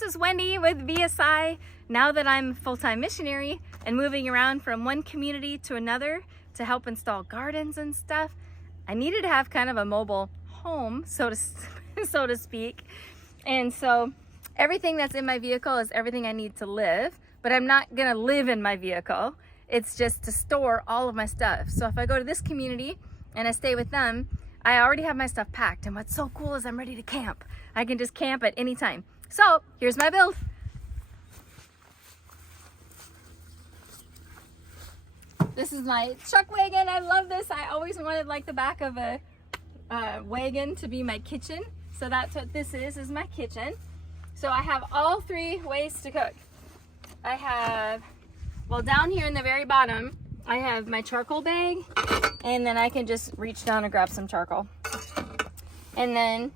this is Wendy with VSI. Now that I'm full-time missionary and moving around from one community to another to help install gardens and stuff, I needed to have kind of a mobile home, so to speak. And so everything that's in my vehicle is everything I need to live, but I'm not gonna live in my vehicle. It's just to store all of my stuff. So if I go to this community and I stay with them, I already have my stuff packed. And what's so cool is I'm ready to camp. I can just camp at any time. So here's my build. This is my truck wagon. I love this. I always wanted like the back of a wagon to be my kitchen. So that's what this is my kitchen. So I have all three ways to cook. I have, well, down here in the very bottom, I have my charcoal bag, and then I can just reach down and grab some charcoal. And then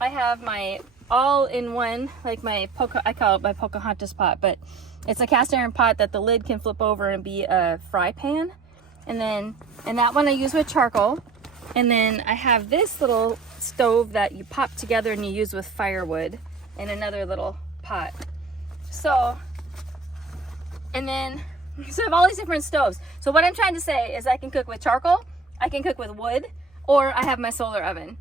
I have my all-in-one, like my I call it my Pocahontas pot, but it's a cast iron pot that the lid can flip over and be a fry pan. And that one I use with charcoal. And then I have this little stove that you pop together and you use with firewood, and another little pot. So, and then, so I have all these different stoves. So what I'm trying to say is I can cook with charcoal, I can cook with wood, or I have my solar oven.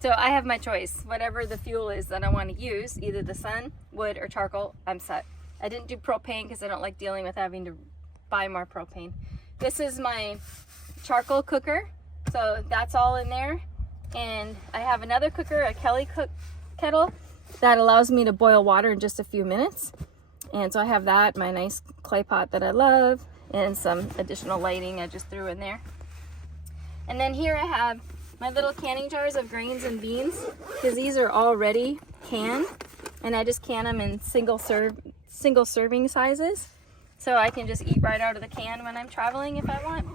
So I have my choice. Whatever the fuel is that I want to use, either the sun, wood, or charcoal, I'm set. I didn't do propane because I don't like dealing with having to buy more propane. This is my charcoal cooker. So that's all in there. And I have another cooker, a Kelly kettle, that allows me to boil water in just a few minutes. And so I have that, my nice clay pot that I love, and some additional lighting I just threw in there. And then here I have my little canning jars of grains and beans, because these are already canned, and I just can them in single serving sizes, so I can just eat right out of the can when I'm traveling if I want.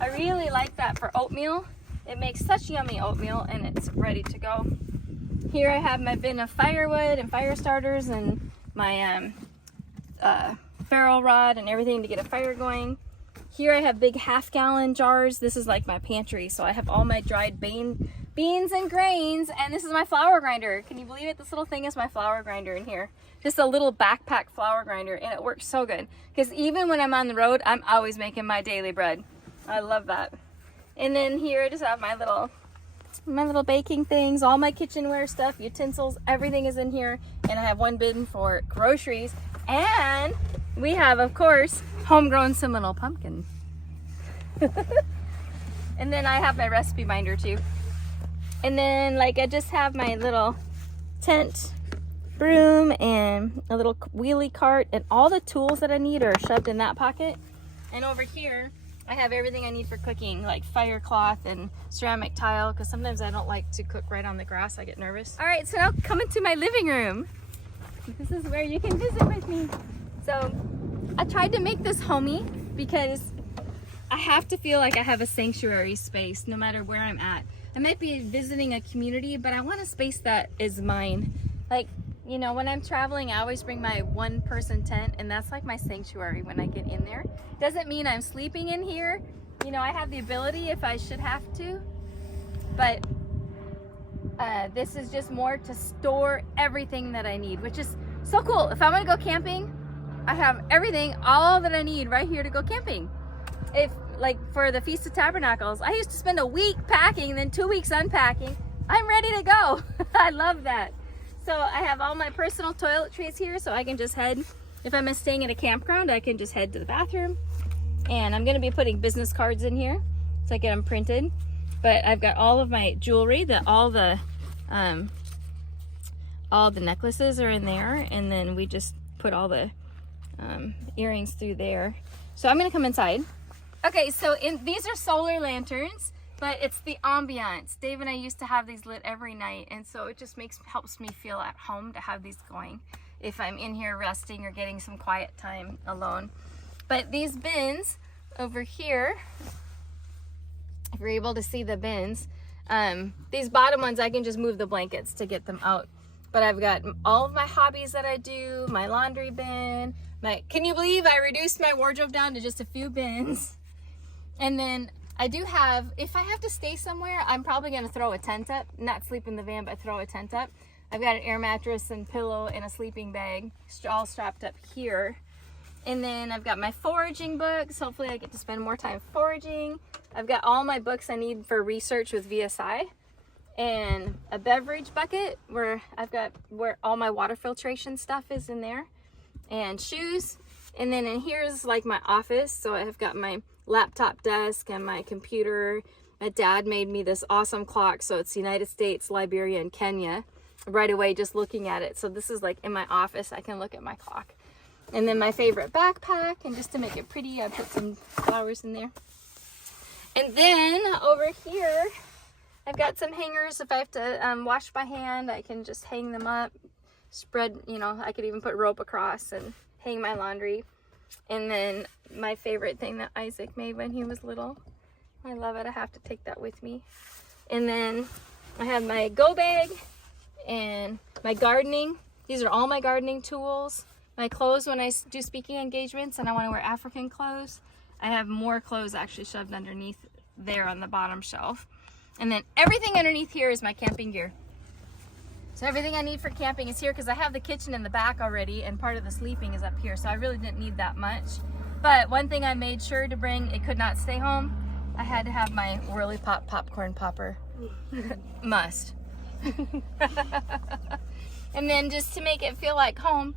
I really like that for oatmeal. It makes such yummy oatmeal, and it's ready to go. Here I have my bin of firewood and fire starters and my ferro rod and everything to get a fire going. Here I have big half-gallon jars. This is like my pantry, so I have all my dried beans and grains, and this is my flour grinder. Can you believe it? This little thing is my flour grinder in here. Just a little backpack flour grinder, and it works so good because even when I'm on the road, I'm always making my daily bread. I love that. And then here I just have my little baking things, all my kitchenware stuff, utensils, everything is in here. And I have one bin for groceries, and we have, of course, homegrown Seminole pumpkin. And then I have my recipe binder too. And then like I just have my little tent, broom, and a little wheelie cart, and all the tools that I need are shoved in that pocket. And over here I have everything I need for cooking, like fire cloth and ceramic tile, because sometimes I don't like to cook right on the grass. I get nervous. All right, so now come into my living room. This is where you can visit with me. So I tried to make this homey because I have to feel like I have a sanctuary space no matter where I'm at. I might be visiting a community, but I want a space that is mine. Like, you know, when I'm traveling, I always bring my one-person tent, and that's like my sanctuary when I get in there. Doesn't mean I'm sleeping in here. You know, I have the ability if I should have to, but this is just more to store everything that I need, which is so cool. If I want to go camping, I have everything, all that I need right here to go camping. If, like, for the Feast of Tabernacles, I used to spend a week packing, then 2 weeks unpacking. I'm ready to go. I love that. So I have all my personal toiletries here, so I can just head, if I'm staying at a campground, I can just head to the bathroom. And I'm gonna be putting business cards in here so I get them printed. But I've got all of my jewelry, all the necklaces are in there, and then we just put all the earrings through there. So I'm gonna come inside. Okay, so these are solar lanterns, but it's the ambiance. Dave and I used to have these lit every night, and so it just helps me feel at home to have these going if I'm in here resting or getting some quiet time alone. But these bins over here, if you're able to see the bins, these bottom ones I can just move the blankets to get them out. But I've got all of my hobbies that I do, my laundry bin, can you believe I reduced my wardrobe down to just a few bins? And then I do have, if I have to stay somewhere, I'm probably gonna throw a tent up, not sleep in the van, but throw a tent up. I've got an air mattress and pillow and a sleeping bag all strapped up here. And then I've got my foraging books. Hopefully I get to spend more time foraging. I've got all my books I need for research with VSI. And a beverage bucket where all my water filtration stuff is in there. And shoes. And then in here is like my office. So I've got my laptop desk and my computer. My dad made me this awesome clock. So it's United States, Liberia, and Kenya. Right away just looking at it. So this is like in my office. I can look at my clock. And then my favorite backpack, and just to make it pretty, I put some flowers in there. And then over here, I've got some hangers. If I have to wash by hand, I can just hang them up, spread, you know, I could even put rope across and hang my laundry. And then my favorite thing that Isaac made when he was little. I love it. I have to take that with me. And then I have my go bag and my gardening. These are all my gardening tools. My clothes when I do speaking engagements and I want to wear African clothes. I have more clothes actually shoved underneath there on the bottom shelf. And then everything underneath here is my camping gear. So everything I need for camping is here because I have the kitchen in the back already and part of the sleeping is up here. So I really didn't need that much. But one thing I made sure to bring, it could not stay home. I had to have my Whirly Pop popcorn popper. Must. And then just to make it feel like home,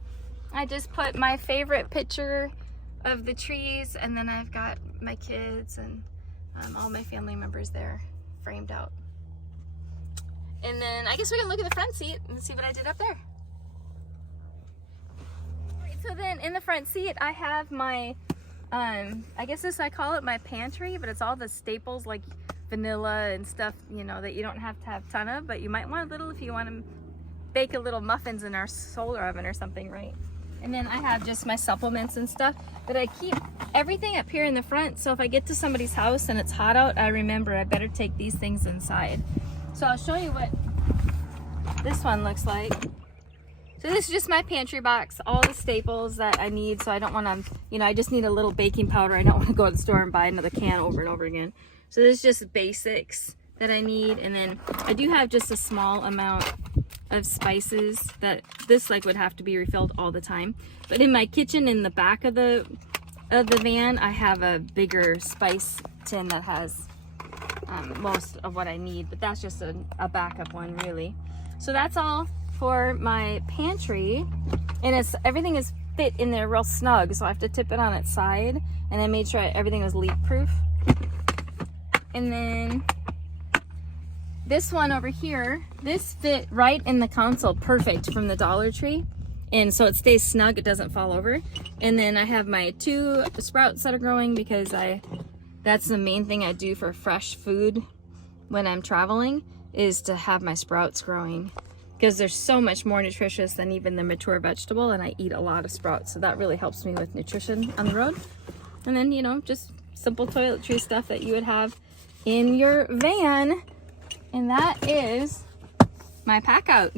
I just put my favorite picture of the trees, and then I've got my kids and all my family members there framed out. And then I guess we can look at the front seat and see what I did up there. Right, so then in the front seat I have my, I guess I call it my pantry, but it's all the staples like vanilla and stuff, you know, that you don't have to have a ton of, but you might want a little if you want to bake a little muffins in our solar oven or something, right? And then I have just my supplements and stuff, but I keep everything up here in the front. So if I get to somebody's house and it's hot out, I remember I better take these things inside. So I'll show you what this one looks like. So this is just my pantry box, all the staples that I need. So I don't want to, you know, I just need a little baking powder. I don't want to go to the store and buy another can over and over again. So this is just basics that I need. And then I do have just a small amount of spices that this like would have to be refilled all the time. But in my kitchen in the back of the van, I have a bigger spice tin that has most of what I need, but that's just a backup one really. So that's all for my pantry, and everything is fit in there real snug, so I have to tip it on its side, and I made sure everything was leak proof. And then this one over here, this fit right in the console, perfect, from the Dollar Tree. And so it stays snug, it doesn't fall over. And then I have my 2 sprouts that are growing because that's the main thing I do for fresh food when I'm traveling, is to have my sprouts growing. Because they're so much more nutritious than even the mature vegetable, and I eat a lot of sprouts. So that really helps me with nutrition on the road. And then, you know, just simple toiletry stuff that you would have in your van. And that is my pack out.